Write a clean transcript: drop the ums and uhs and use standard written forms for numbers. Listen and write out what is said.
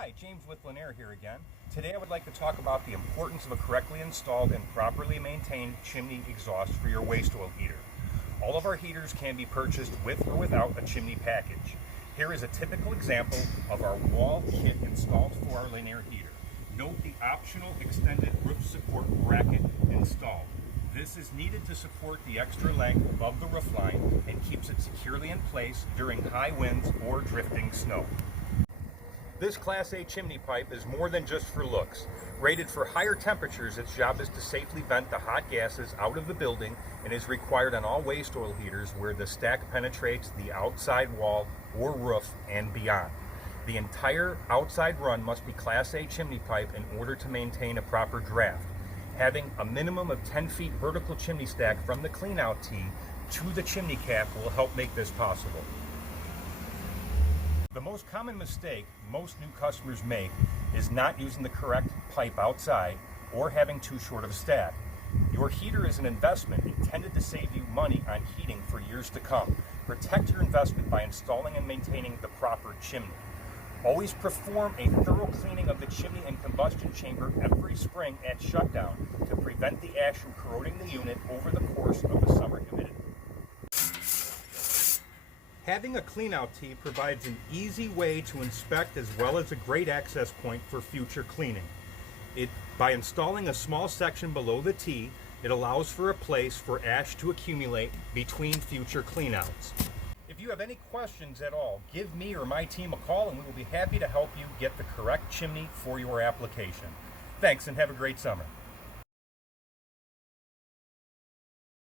Hi, James with Lanair here again. Today I would like to talk about the importance of a correctly installed and properly maintained chimney exhaust for your waste oil heater. All of our heaters can be purchased with or without a chimney package. Here is a typical example of our wall kit installed for our Lanair heater. Note the optional extended roof support bracket installed. This is needed to support the extra length above the roof line and keeps it securely in place during high winds or drifting snow. This Class A chimney pipe is more than just for looks. Rated for higher temperatures, its job is to safely vent the hot gases out of the building and is required on all waste oil heaters where the stack penetrates the outside wall or roof and beyond. The entire outside run must be Class A chimney pipe in order to maintain a proper draft. Having a minimum of 10 feet vertical chimney stack from the cleanout tee to the chimney cap will help make this possible. The most common mistake most new customers make is not using the correct pipe outside or having too short of a stack. Your heater is an investment intended to save you money on heating for years to come. Protect your investment by installing and maintaining the proper chimney. Always perform a thorough cleaning of the chimney and combustion chamber every spring at shutdown to prevent the ash from corroding the unit over the course of the summer humidity. Having a cleanout tee provides an easy way to inspect as well as a great access point for future cleaning. By installing a small section below the tee, it allows for a place for ash to accumulate between future cleanouts. If you have any questions at all, give me or my team a call and we will be happy to help you get the correct chimney for your application. Thanks and have a great summer.